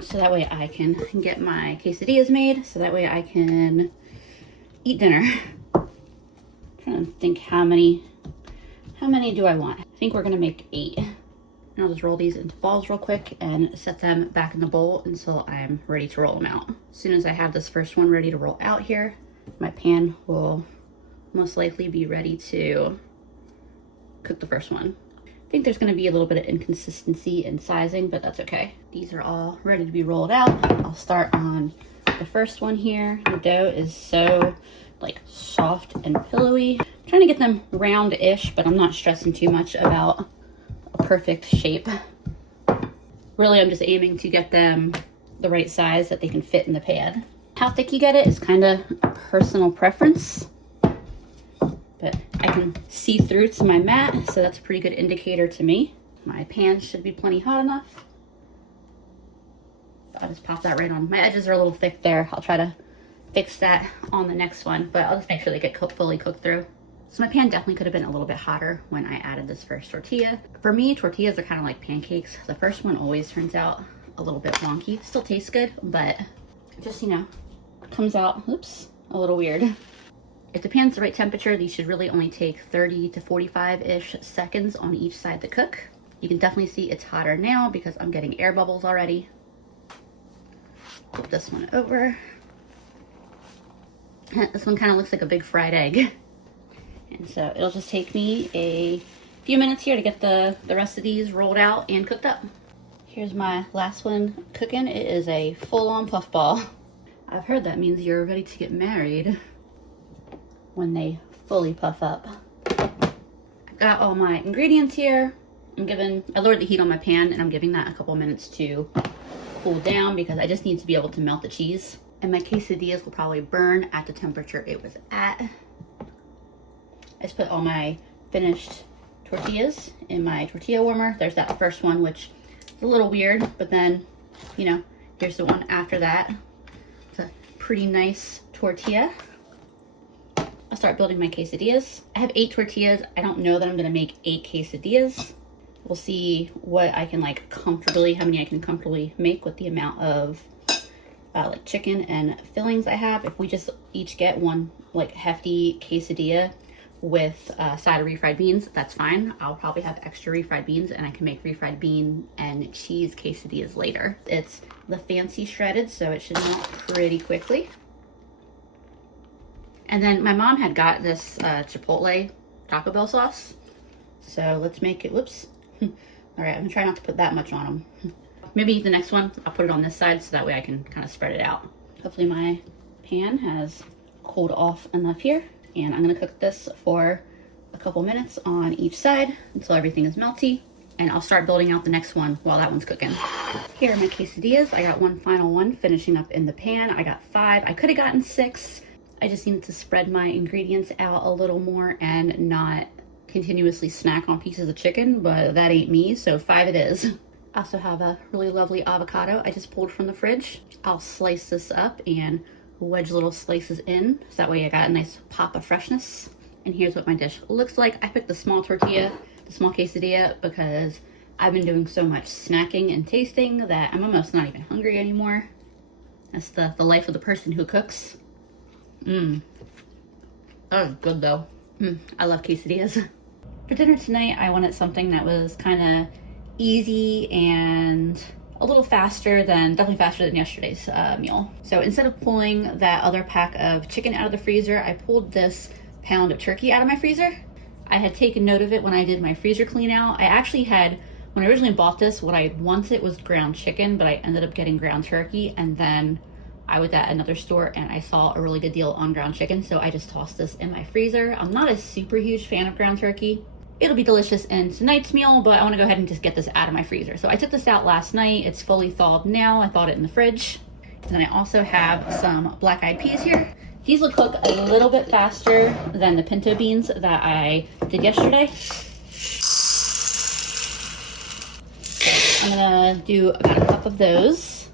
so that way I can get my quesadillas made, so that way I can eat dinner. I'm trying to think how many do I want? I think we're gonna make 8. And I'll just roll these into balls real quick and set them back in the bowl until I'm ready to roll them out. As soon as I have this first one ready to roll out here, my pan will most likely be ready to cook the first one. I think there's gonna be a little bit of inconsistency in sizing, but that's okay. These are all ready to be rolled out. I'll start on the first one here. The dough is so like soft and pillowy. I'm trying to get them round-ish, but I'm not stressing too much about a perfect shape. Really, I'm just aiming to get them the right size that they can fit in the pan. How thick you get it is kind of personal preference, but I can see through to my mat, so that's a pretty good indicator to me. My pan should be plenty hot enough. I'll just pop that right on. My edges are a little thick there. I'll try to fix that on the next one, but I'll just make sure they get fully cooked through. So my pan definitely could have been a little bit hotter when I added this first tortilla. For me, tortillas are kind of like pancakes. The first one always turns out a little bit wonky. Still tastes good, but just, you know, comes out, oops, a little weird. If the pan's the right temperature, these should really only take 30 to 45-ish seconds on each side to cook. You can definitely see it's hotter now because I'm getting air bubbles already. Flip this one over. This one kind of looks like a big fried egg. And so it'll just take me a few minutes here to get the rest of these rolled out and cooked up. Here's my last one cooking. It is a full-on puffball. I've heard that means you're ready to get married when they fully puff up. I've got all my ingredients here. I lowered the heat on my pan, and I'm giving that a couple minutes to cool down because I just need to be able to melt the cheese. And my quesadillas will probably burn at the temperature it was at. I just put all my finished tortillas in my tortilla warmer. There's that first one, which is a little weird, but then, you know, here's the one after that. It's a pretty nice tortilla. I'll start building my quesadillas. I have 8 tortillas. I don't know that I'm gonna make 8 quesadillas. We'll see what I can how many I can comfortably make with the amount of like chicken and fillings I have. If we just each get one like hefty quesadilla with a side of refried beans, that's fine. I'll probably have extra refried beans and I can make refried bean and cheese quesadillas later. It's the fancy shredded, so it should melt pretty quickly. And then my mom had got this Chipotle Taco Bell sauce. So let's make it, whoops. All right, I'm gonna try not to put that much on them. Maybe the next one, I'll put it on this side so that way I can kind of spread it out. Hopefully my pan has cooled off enough here. And I'm gonna cook this for a couple minutes on each side until everything is melty. And I'll start building out the next one while that one's cooking. Here are my quesadillas. I got one final one finishing up in the pan. I got 5, I could have gotten 6. I just needed to spread my ingredients out a little more and not continuously snack on pieces of chicken, but that ain't me, so 5 it is. I also have a really lovely avocado I just pulled from the fridge. I'll slice this up and wedge little slices in, so that way I got a nice pop of freshness. And here's what my dish looks like. I picked the small tortilla, the small quesadilla, because I've been doing so much snacking and tasting that I'm almost not even hungry anymore. That's the life of the person who cooks. That was good though. I love quesadillas. For dinner tonight, I wanted something that was kind of easy and a little definitely faster than yesterday's meal. So instead of pulling that other pack of chicken out of the freezer, I pulled this pound of turkey out of my freezer. I had taken note of it when I did my freezer clean out. I actually had, when I originally bought this, what I wanted was ground chicken, but I ended up getting ground turkey, and then I was at another store and I saw a really good deal on ground chicken, so I just tossed this in my freezer. I'm not a super huge fan of ground turkey. It'll be delicious in tonight's meal, but I want to go ahead and just get this out of my freezer. So I took this out last night. It's fully thawed now. I thawed it in the fridge. And then I also have some black-eyed peas here. These will cook a little bit faster than the pinto beans that I did yesterday. I'm gonna do about a cup of those.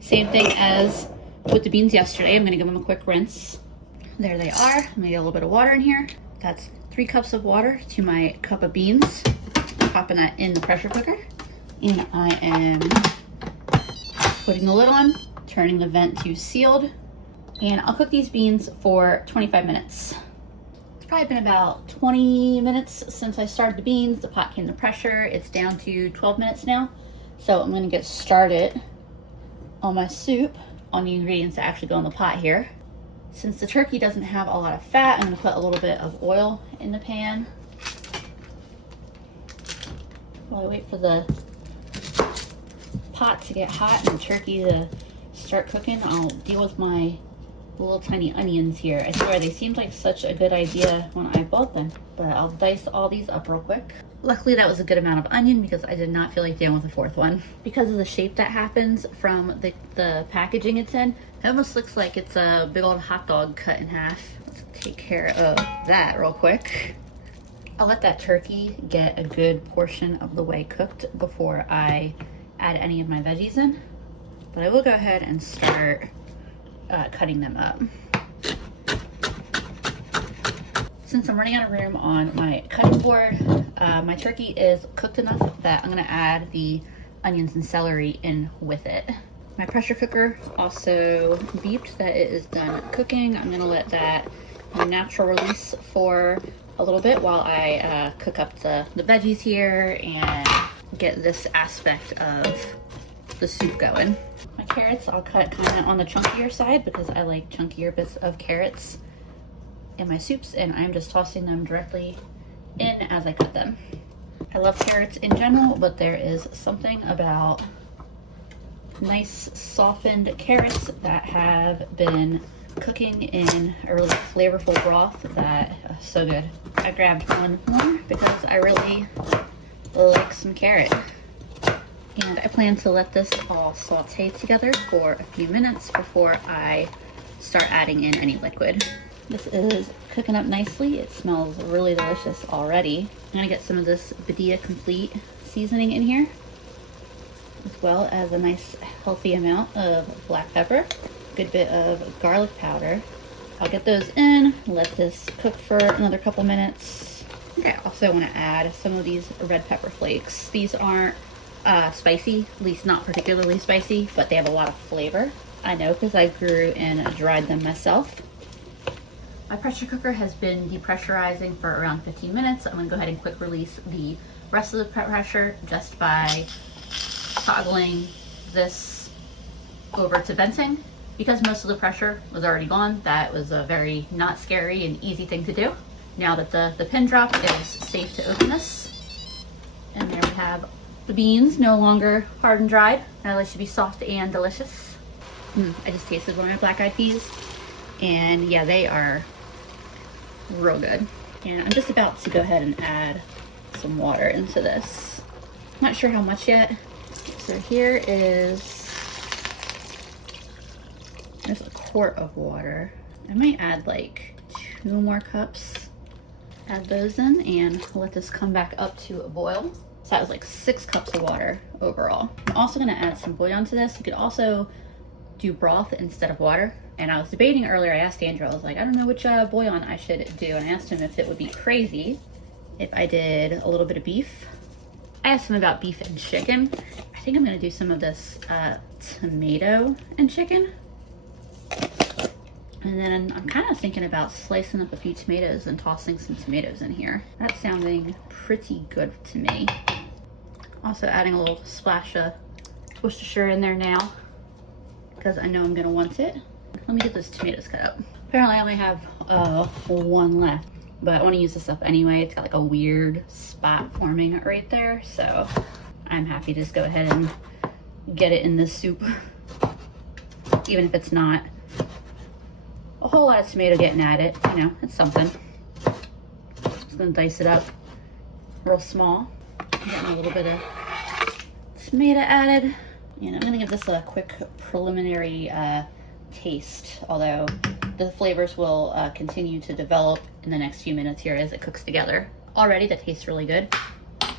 Same thing as with the beans yesterday. I'm gonna give them a quick rinse. There they are. I'm gonna get a little bit of water in here. That's 3 cups of water to my cup of beans. I'm popping that in the pressure cooker. And I am putting the lid on, turning the vent to sealed, and I'll cook these beans for 25 minutes. It's probably been about 20 minutes since I started the beans. The pot came to pressure. It's down to 12 minutes now. So I'm gonna get started on my soup, on the ingredients that actually go in the pot here. Since the turkey doesn't have a lot of fat, I'm gonna put a little bit of oil in the pan. While I wait for the pot to get hot and the turkey to start cooking, I'll deal with my little tiny onions here. I swear they seemed like such a good idea when I bought them, but I'll dice all these up real quick. Luckily that was a good amount of onion because I did not feel like dealing with the 4th one. Because of the shape that happens from the packaging it's in, it almost looks like it's a big old hot dog cut in half. Let's take care of that real quick. I'll let that turkey get a good portion of the way cooked before I add any of my veggies in, but I will go ahead and start cutting them up. Since I'm running out of room on my cutting board, my turkey is cooked enough that I'm gonna add the onions and celery in with it. My pressure cooker also beeped that it is done cooking. I'm gonna let that natural release for a little bit while I cook up the veggies here and get this aspect of the soup going. My carrots I'll cut kind of on the chunkier side because I like chunkier bits of carrots in my soups, and I'm just tossing them directly in as I cut them. I love carrots in general, but there is something about nice softened carrots that have been cooking in a really flavorful broth that is so good. I grabbed one more because I really like some carrot. And I plan to let this all saute together for a few minutes before I start adding in any liquid. This is cooking up nicely. It smells really delicious already. I'm gonna get some of this Badia Complete seasoning in here, as well as a nice healthy amount of black pepper, a good bit of garlic powder. I'll get those in, let this cook for another couple minutes. I also want to add some of these red pepper flakes. These aren't spicy, at least not particularly spicy, but they have a lot of flavor. I know because I grew and dried them myself. My pressure cooker has been depressurizing for around 15 minutes. I'm gonna go ahead and quick release the rest of the pressure just by toggling this over to venting. Because most of the pressure was already gone, that was a very not scary and easy thing to do. Now that the pin drop, it is safe to open this. And there we have the beans, no longer hard and dried. Now they should be soft and delicious. I just tasted one of my black eyed peas, and yeah, they are real good. And I'm just about to go ahead and add some water into this. Not sure how much yet. So here is, there's a quart of water. I might add like 2 more cups. Add those in and let this come back up to a boil. So that was like 6 cups of water overall. I'm also gonna add some bouillon to this. You could also do broth instead of water. And I was debating earlier, I asked Andrew, I was like, I don't know which bouillon I should do. And I asked him if it would be crazy if I did a little bit of beef. I asked him about beef and chicken. I think I'm gonna do some of this tomato and chicken. And then I'm kind of thinking about slicing up a few tomatoes and tossing some tomatoes in here. That's sounding pretty good to me. Also adding a little splash of Worcestershire in there now, because I know I'm gonna want it. Let me get those tomatoes cut up. Apparently I only have one left, but I wanna use this up anyway. It's got like a weird spot forming right there, so I'm happy to just go ahead and get it in this soup. Even if it's not a whole lot of tomato getting at it, you know, it's something. Just gonna dice it up real small. Getting a little bit of tomato added. And I'm gonna give this a quick preliminary taste, although the flavors will continue to develop in the next few minutes here as it cooks together. already that tastes really good. I'm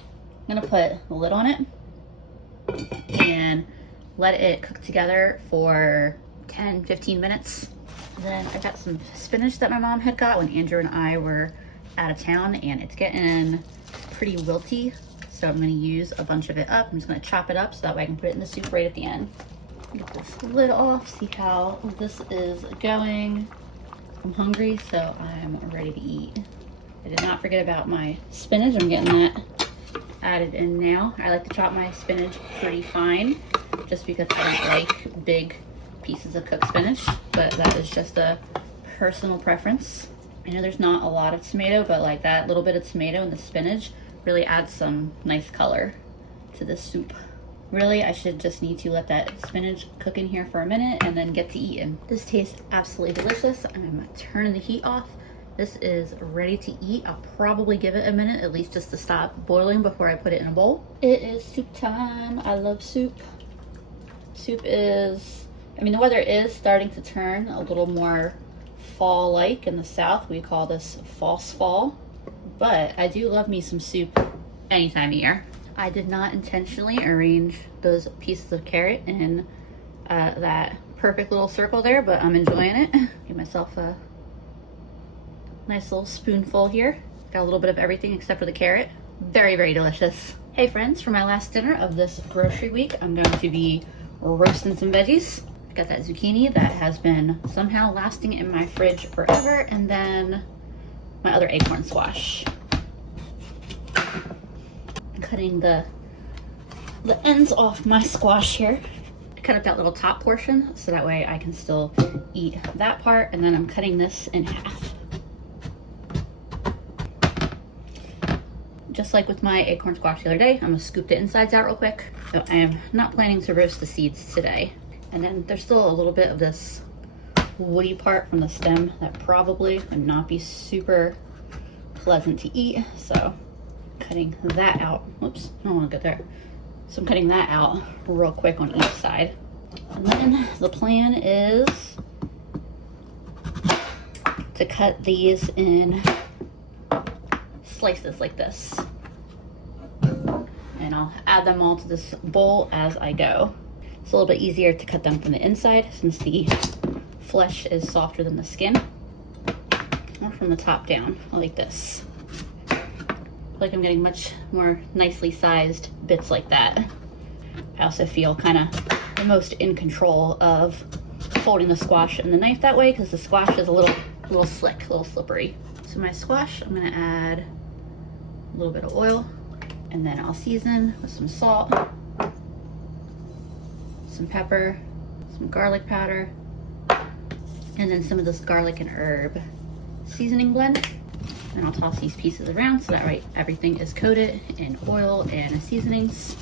gonna put the lid on it and let it cook together for 10-15 minutes. Then I got some spinach that my mom had got when Andrew and I were out of town, and it's getting pretty wilty. So I'm gonna use a bunch of it up. I'm just gonna chop it up so that way I can put it in the soup right at the end. Get this lid off, see how this is going. I'm hungry, so I'm ready to eat. I did not forget about my spinach. I'm getting that added in now. I like to chop my spinach pretty fine just because I don't like big pieces of cooked spinach, but that is just a personal preference. I know there's not a lot of tomato, but like that little bit of tomato and the spinach really adds some nice color to this soup. Really, I should just need to let that spinach cook in here for a minute and then get to eating. This tastes absolutely delicious. I'm turning the heat off. This is ready to eat. I'll probably give it a minute at least just to stop boiling before I put it in a bowl. It is soup time. I love soup. Soup is, I mean, the weather is starting to turn a little more fall-like in the South. We call this false fall, but I do love me some soup any time of year. I did not intentionally arrange those pieces of carrot in that perfect little circle there, but I'm enjoying it. Give myself a nice little spoonful here. Got a little bit of everything except for the carrot. Very, very delicious. Hey friends, for my last dinner of this grocery week, I'm going to be roasting some veggies. I got that zucchini that has been somehow lasting in my fridge forever, and then my other acorn squash. I'm cutting the ends off my squash here. I cut up that little top portion so that way I can still eat that part, and then I'm cutting this in half. Just like with my acorn squash the other day, I'm gonna scoop the insides out real quick. So I am not planning to roast the seeds today. And then there's still a little bit of this woody part from the stem that probably would not be super pleasant to eat. So cutting that out. Whoops, I don't want to get there. So I'm cutting that out real quick on each side. And then the plan is to cut these in slices like this. And I'll add them all to this bowl as I go. It's a little bit easier to cut them from the inside since the flesh is softer than the skin. Or from the top down, like this. I feel like I'm getting much more nicely sized bits like that. I also feel kind of the most in control of holding the squash and the knife that way because the squash is a little slick, a little slippery. So my squash, I'm gonna add a little bit of oil, and then I'll season with some salt, some pepper, some garlic powder, and then some of this garlic and herb seasoning blend. And I'll toss these pieces around so that way everything is coated in oil and seasonings.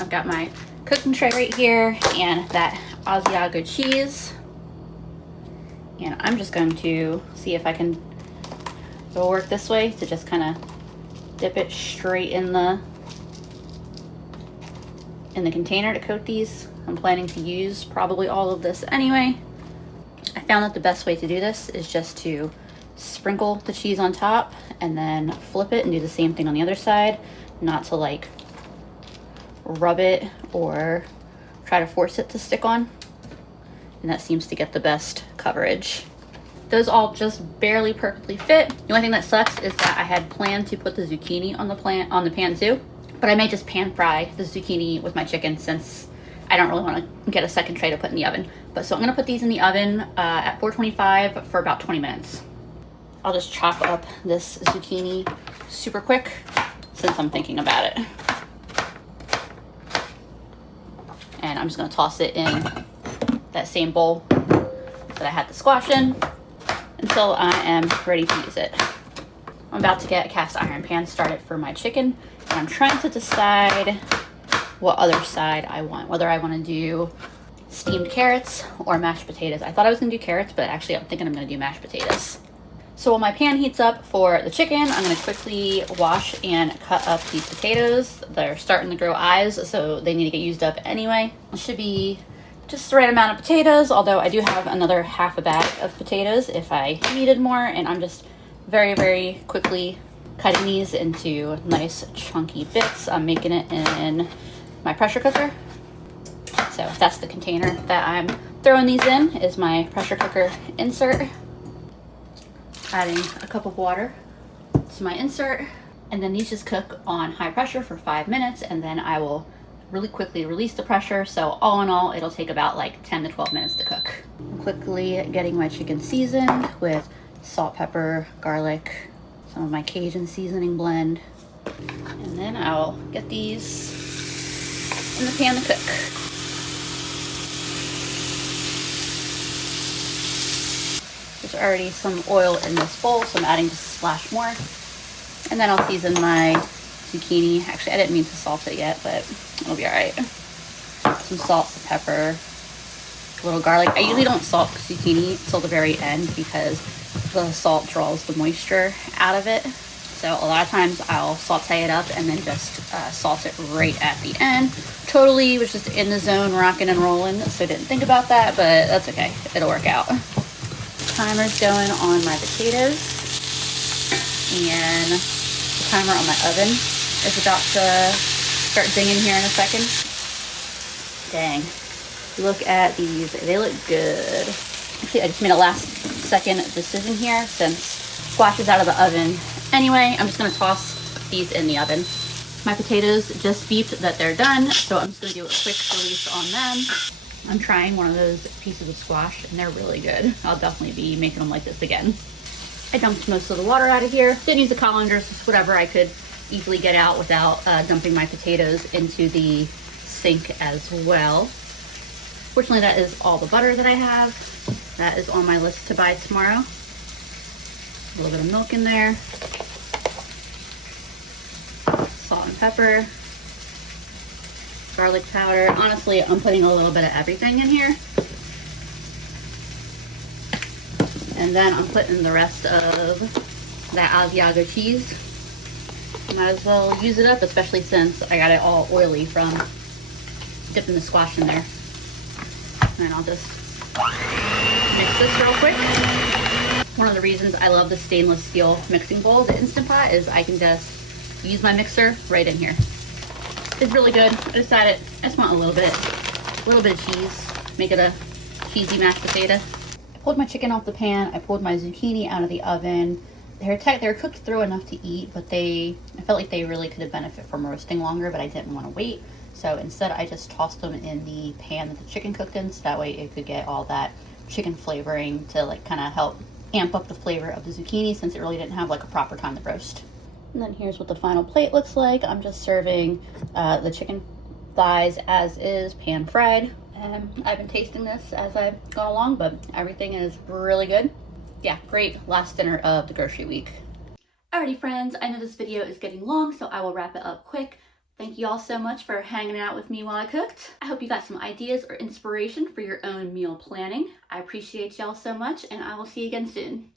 I've got my cooking tray right here and that Asiago cheese. And I'm just going to see if I can go work this way to just kind of dip it straight in the container to coat these. I'm planning to use probably all of this anyway. I found that the best way to do this is just to sprinkle the cheese on top and then flip it and do the same thing on the other side, not to like rub it or try to force it to stick on. And that seems to get the best coverage. Those all just barely perfectly fit. The only thing that sucks is that I had planned to put the zucchini on the pan too, but I may just pan fry the zucchini with my chicken since I don't really want to get a second tray to put in the oven. But so I'm gonna put these in the oven at 425 for about 20 minutes. I'll just chop up this zucchini super quick since I'm thinking about it. And I'm just gonna toss it in that same bowl that I had the squash in until I am ready to use it. I'm about to get a cast iron pan started for my chicken, and I'm trying to decide what other side I want, whether I want to do steamed carrots or mashed potatoes. I thought I was going to do carrots, but actually I'm thinking I'm going to do mashed potatoes. So while my pan heats up for the chicken, I'm going to quickly wash and cut up these potatoes. They're starting to grow eyes, so they need to get used up anyway. It should be just the right amount of potatoes, although I do have another half a bag of potatoes if I needed more, and I'm just very, very quickly cutting these into nice chunky bits. I'm making it in my pressure cooker. So that's the container that I'm throwing these in, is my pressure cooker insert. Adding a cup of water to my insert, and then these just cook on high pressure for 5 minutes, and then I will really quickly release the pressure. So all in all, it'll take about like 10 to 12 minutes to cook. I'm quickly getting my chicken seasoned with salt, pepper, garlic, some of my Cajun seasoning blend, and then I'll get these in the pan to cook. There's already some oil in this bowl, so I'm adding just a splash more. And then I'll season my zucchini. Actually, I didn't mean to salt it yet, but it'll be all right. Some salt, some pepper, a little garlic. I usually don't salt zucchini till the very end because the salt draws the moisture out of it. So a lot of times I'll saute it up and then just salt it right at the end. Totally was just in the zone, rocking and rolling, so didn't think about that, but that's okay. It'll work out. Timer's going on my potatoes, and the timer on my oven is about to start dinging here in a second. Dang. Look at these. They look good. Actually, I just made a last second decision here since squash is out of the oven. Anyway, I'm just going to toss these in the oven. My potatoes just beeped that they're done, so I'm just going to do a quick release on them. I'm trying one of those pieces of squash, and they're really good. I'll definitely be making them like this again. I dumped most of the water out of here. Didn't use the colanders, just whatever I could easily get out without dumping my potatoes into the sink as well. Fortunately, that is all the butter that I have. That is on my list to buy tomorrow. A little bit of milk in there. Salt and pepper. Garlic powder. Honestly, I'm putting a little bit of everything in here. And then I'm putting the rest of that Asiago cheese. Might as well use it up, especially since I got it all oily from dipping the squash in there. And I'll just mix this real quick. One of the reasons I love the stainless steel mixing bowl, the Instant Pot, is I can just use my mixer right in here. It's really good. I decided I just want a little bit of cheese. Make it a cheesy mashed potato. I pulled my chicken off the pan. I pulled my zucchini out of the oven. They're cooked through enough to eat, but I felt like they really could have benefited from roasting longer, but I didn't want to wait. So instead I just tossed them in the pan that the chicken cooked in, so that way it could get all that chicken flavoring to like kind of help amp up the flavor of the zucchini, since it really didn't have like a proper time to roast. And then here's what the final plate looks like. I'm just serving the chicken thighs as is, pan fried. And I've been tasting this as I've gone along, but everything is really good. Yeah, great last dinner of the grocery week. Alrighty friends, I know this video is getting long, so I will wrap it up quick. Thank you all so much for hanging out with me while I cooked. I hope you got some ideas or inspiration for your own meal planning. I appreciate y'all so much, and I will see you again soon.